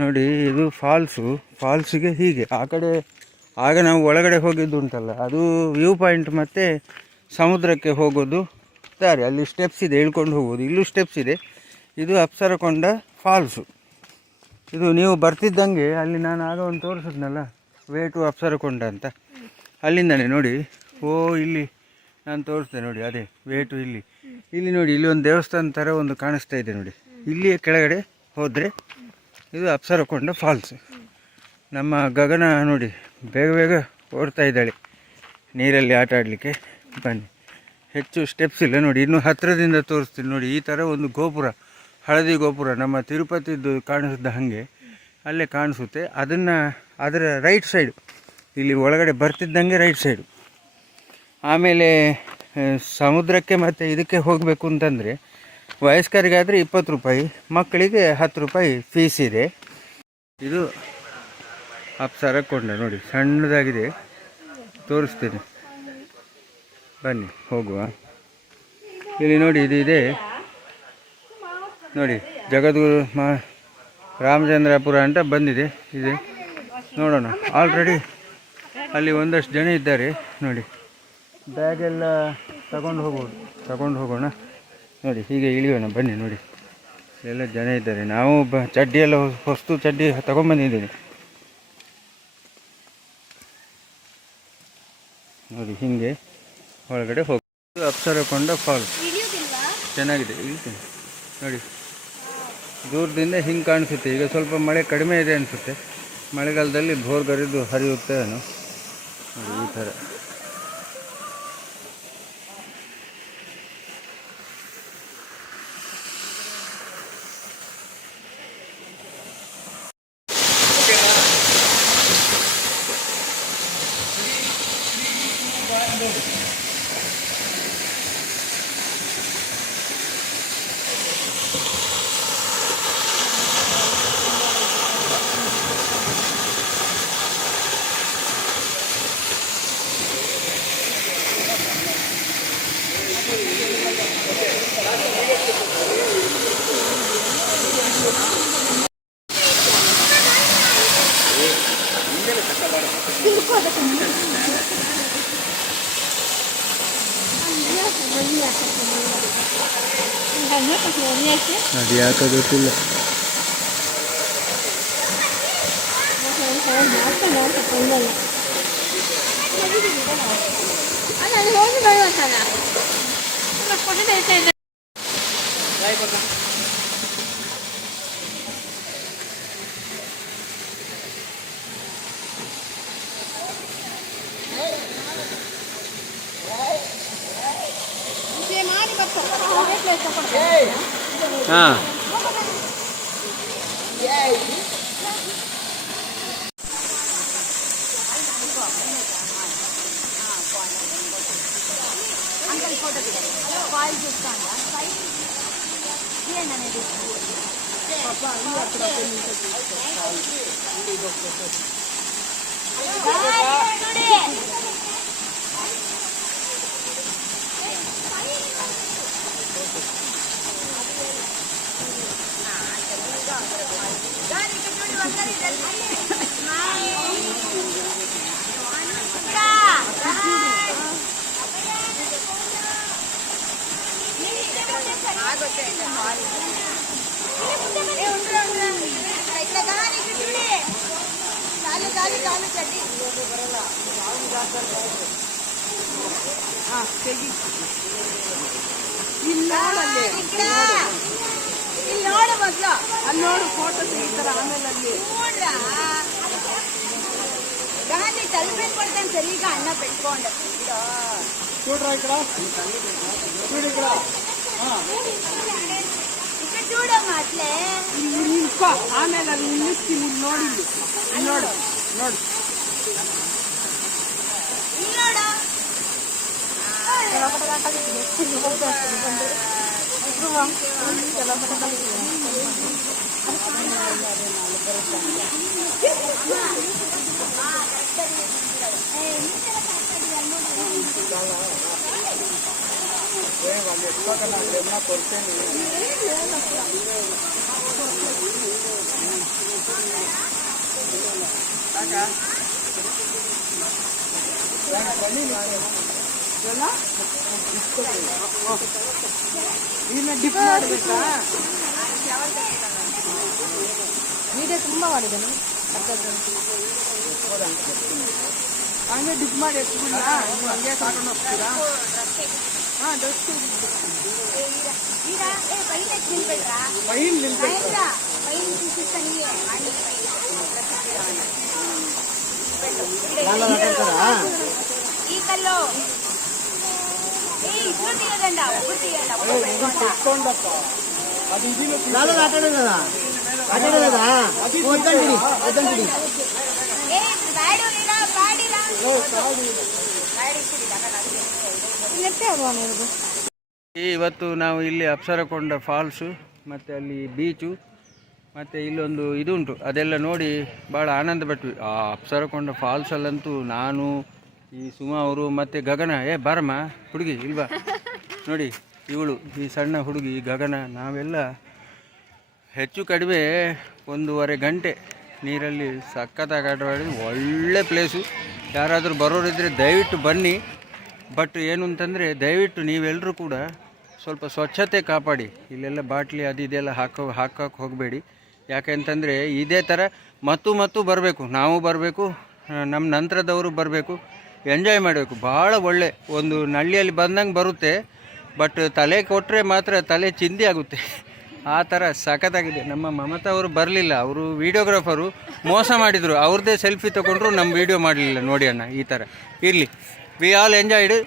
ನೋಡಿ ಇದು ಫಾಲ್ಸಿಗೆ ಹೀಗೆ ಆ ಕಡೆ ಆಗ ನಾವು ಒಳಗಡೆ ಹೋಗಿದ್ದು ಉಂಟಲ್ಲ ಅದು ವ್ಯೂ ಪಾಯಿಂಟ್ ಮತ್ತು ಸಮುದ್ರಕ್ಕೆ ಹೋಗೋದು ದಾರಿ. ಅಲ್ಲಿ ಸ್ಟೆಪ್ಸ್ ಇದೆ, ಇಳ್ಕೊಂಡು ಹೋಗೋದು. ಇಲ್ಲೂ ಸ್ಟೆಪ್ಸ್ ಇದೆ. ಇದು ಅಪ್ಸರಕೊಂಡ ಫಾಲ್ಸು. ಇದು ನೀವು ಬರ್ತಿದ್ದಂಗೆ ಅಲ್ಲಿ ನಾನು ಆಗ ಒಂದು ತೋರಿಸಿದ್ನಲ್ಲ ವೇ ಟು ಅಪ್ಸರಕೊಂಡ ಅಂತ, ಅಲ್ಲಿಂದನೇ ನೋಡಿ. ಇಲ್ಲಿ ನಾನು ತೋರಿಸ್ದೆ ನೋಡಿ, ಅದೇ ವೇ ಟು. ಇಲ್ಲಿ ನೋಡಿ, ಇಲ್ಲಿ ಒಂದು ದೇವಸ್ಥಾನ ಥರ ಒಂದು ಕಾಣಿಸ್ತಾ ಇದೆ ನೋಡಿ. ಇಲ್ಲಿ ಕೆಳಗಡೆ ಹೋದರೆ ಇದು ಅಪ್ಸರಕೊಂಡ ಫಾಲ್ಸ್. ನಮ್ಮ ಗಗನ ನೋಡಿ ಬೇಗ ಬೇಗ ಓಡ್ತಾ ಇದ್ದಾಳೆ ನೀರಲ್ಲಿ ಆಟ ಆಡಲಿಕ್ಕೆ. ಬನ್ನಿ, ಹೆಚ್ಚು ಸ್ಟೆಪ್ಸ್ ಇಲ್ಲ ನೋಡಿ. ಇನ್ನೂ ಹತ್ತಿರದಿಂದ ತೋರಿಸ್ತೀನಿ ನೋಡಿ. ಈ ಥರ ಒಂದು ಗೋಪುರ, ಹಳದಿ ಗೋಪುರ, ನಮ್ಮ ತಿರುಪತಿದ್ದು ಕಾಣಿಸಿದ್ದ ಹಾಗೆ ಅಲ್ಲೇ ಕಾಣಿಸುತ್ತೆ. ಅದರ ರೈಟ್ ಸೈಡು, ಇಲ್ಲಿ ಒಳಗಡೆ ಬರ್ತಿದ್ದಂಗೆ ರೈಟ್ ಸೈಡು. ಆಮೇಲೆ ಸಮುದ್ರಕ್ಕೆ ಮತ್ತು ಇದಕ್ಕೆ ಹೋಗಬೇಕು ಅಂತಂದರೆ ವಯಸ್ಕರಿಗಾದರೆ 20 ರೂಪಾಯಿ, ಮಕ್ಕಳಿಗೆ 10 ರೂಪಾಯಿ ಫೀಸ್ ಇದೆ. ಇದು ಅಪ್ಸರಕೊಂಡ ನೋಡಿ, ಸಣ್ಣದಾಗಿದೆ, ತೋರಿಸ್ತೀನಿ ಬನ್ನಿ ಹೋಗುವ. ಇಲ್ಲಿ ನೋಡಿ, ಇದು ಇದೆ ನೋಡಿ, ಜಗದ್ಗುರು ರಾಮಚಂದ್ರಾಪುರ ಅಂತ ಬಂದಿದೆ. ಇದೆ ನೋಡೋಣ. ಆಲ್ರೆಡಿ ಅಲ್ಲಿ ಒಂದಷ್ಟು ಜನ ಇದ್ದಾರೆ ನೋಡಿ. ಬ್ಯಾಗೆಲ್ಲ ತಗೊಂಡು ಹೋಗೋಣ ನೋಡಿ. ಹೀಗೆ ಇಳಿಯೋಣ ಬನ್ನಿ ನೋಡಿ. ಎಲ್ಲ ಜನ ಇದ್ದಾರೆ. ನಾವು ಚಡ್ಡಿ ಎಲ್ಲ ಹೊಸ್ತು ಚಡ್ಡಿ ತಗೊಂಡ್ಬಂದಿದ್ದೀನಿ ನೋಡಿ. ಹೀಗೆ ಒಳಗಡೆ ಹೋಗೋದು. ಅಪ್ಸರಕೊಂಡ ಫಾಲ್ಸ್ ಚೆನ್ನಾಗಿದೆ. ಇಳ್ತೀನಿ ನೋಡಿ, ದೂರದಿಂದ ಹಿಂಗೆ ಕಾಣಿಸುತ್ತೆ. ಈಗ ಸ್ವಲ್ಪ ಮಳೆ ಕಡಿಮೆ ಇದೆ ಅನಿಸುತ್ತೆ. ಮಳೆಗಾಲದಲ್ಲಿ ಭೋರ್ಗರಿದು ಹರಿಯುತ್ತೆ ನೋಡಿ, ಈ ಥರ. ಅದು ಯಾಕೆ ಗೊತ್ತಿಲ್ಲ. ಹಾಂ, ನೋಡು ಮೊದ್ಲು ಅಲ್ಲಿ ನೋಡು, ಫೋಟೋ ತೆಗಿತಾರ ಆಮೇಲೆ ಅಲ್ಲಿ ಗಾಂಧಿ ತಲೆಬೇನ್ ಕೊಡ್ತಾನೆ ಸರಿ. ಈಗ ಅಣ್ಣ ಬೆಳ್ಕೊಂಡು చూడరా ఇక్కడ చూడు ఇక్కడ చూడಮ್ಮ ಅಟ್ಲೆ ನಿಂತ್ಕೋ. ಆಮೇಲೆ ಅಲ್ಲಿ ನಿಲ್ಲಿಸ್ತೀನಿ. ನೋಡಿ ನೋಡು ನೋಡು వాళ్ళు ಇನ್ನ ಡಿಪ್ ಮಾಡಬೇಕಾ? ವಿಡಿಯೋ ತುಂಬ ಮಾಡಿದ್ದಾನೆ ಹಂಗೆ ಡಿಪ್ ಮಾಡಿ ಎತ್ಬಿಡ ಹಂಗೆ ಕರ್ಕೊಂಡು ಹೋಗ್ತೀರಾ? ಹಾಂ ಡಸ್ಟ್ ಬೈನ್ ನಿಲ್ಬೇಕು. ಈ ಕಲ್ಲು ತೆಕ್ಕೊಂಡಪ್ಪ ಅದು ಇದೀನ ಇವತ್ತು ನಾವು ಇಲ್ಲಿ ಅಪ್ಸರಕೊಂಡ ಫಾಲ್ಸು ಮತ್ತು ಅಲ್ಲಿ ಬೀಚು ಮತ್ತು ಇಲ್ಲೊಂದು ಇದುಂಟು, ಅದೆಲ್ಲ ನೋಡಿ ಭಾಳ ಆನಂದ ಪಟ್ವಿ. ಆ ಅಪ್ಸರಕೊಂಡ ಫಾಲ್ಸಲ್ಲಂತೂ ನಾನು, ಈ ಸುಮಾ ಅವರು ಮತ್ತು ಗಗನ, ಬಾರಮ್ಮ ಹುಡುಗಿ ಇಲ್ವಾ ನೋಡಿ, ಇವಳು ಈ ಸಣ್ಣ ಹುಡುಗಿ ಗಗನ, ನಾವೆಲ್ಲ ಹೆಚ್ಚು ಕಡಿಮೆ 1.5 ಗಂಟೆ ನೀರಲ್ಲಿ ಸಖತ್ತಾಗಿ ಆಟ ಆಡಿದ್ವಿ. ಒಳ್ಳೆ ಪ್ಲೇಸು. ಯಾರಾದರೂ ಬರೋರಿದ್ದರೆ ದಯವಿಟ್ಟು ಬನ್ನಿ. ಬಟ್ ಏನು ಅಂತಂದರೆ ದಯವಿಟ್ಟು ನೀವೆಲ್ಲರೂ ಕೂಡ ಸ್ವಲ್ಪ ಸ್ವಚ್ಛತೆ ಕಾಪಾಡಿ. ಇಲ್ಲೆಲ್ಲ ಬಾಟ್ಲಿ ಅದು ಇದೆಲ್ಲ ಹಾಕೋಕ್ಕೆ ಹೋಗಬೇಡಿ. ಯಾಕೆಂತಂದರೆ ಇದೇ ಥರ ಮತ್ತು ಬರಬೇಕು, ನಾವು ಬರಬೇಕು, ನಮ್ಮ ನಂತರದವರು ಬರಬೇಕು, ಎಂಜಾಯ್ ಮಾಡಬೇಕು. ಭಾಳ ಒಳ್ಳೆ ಒಂದು ನಳ್ಳಿಯಲ್ಲಿ ಬಂದಂಗೆ ಬರುತ್ತೆ. ಬಟ್ ತಲೆ ಕೊಟ್ಟರೆ ಮಾತ್ರ ತಲೆ ಚಿಂದಿ ಆಗುತ್ತೆ. ಆ ಥರ ಸಖತ್ತಾಗಿದೆ. ನಮ್ಮ ಮಮತಾ ಅವರು ಬರಲಿಲ್ಲ, ಅವರು ವೀಡಿಯೋಗ್ರಾಫರು ಮೋಸ ಮಾಡಿದರು. ಅವ್ರದ್ದೇ ಸೆಲ್ಫಿ ತೊಗೊಂಡ್ರು, ನಮ್ಮ ವೀಡಿಯೋ ಮಾಡಲಿಲ್ಲ. ನೋಡಿ ಅಣ್ಣ, ಈ ಥರ ಇರಲಿ. We all enjoyed.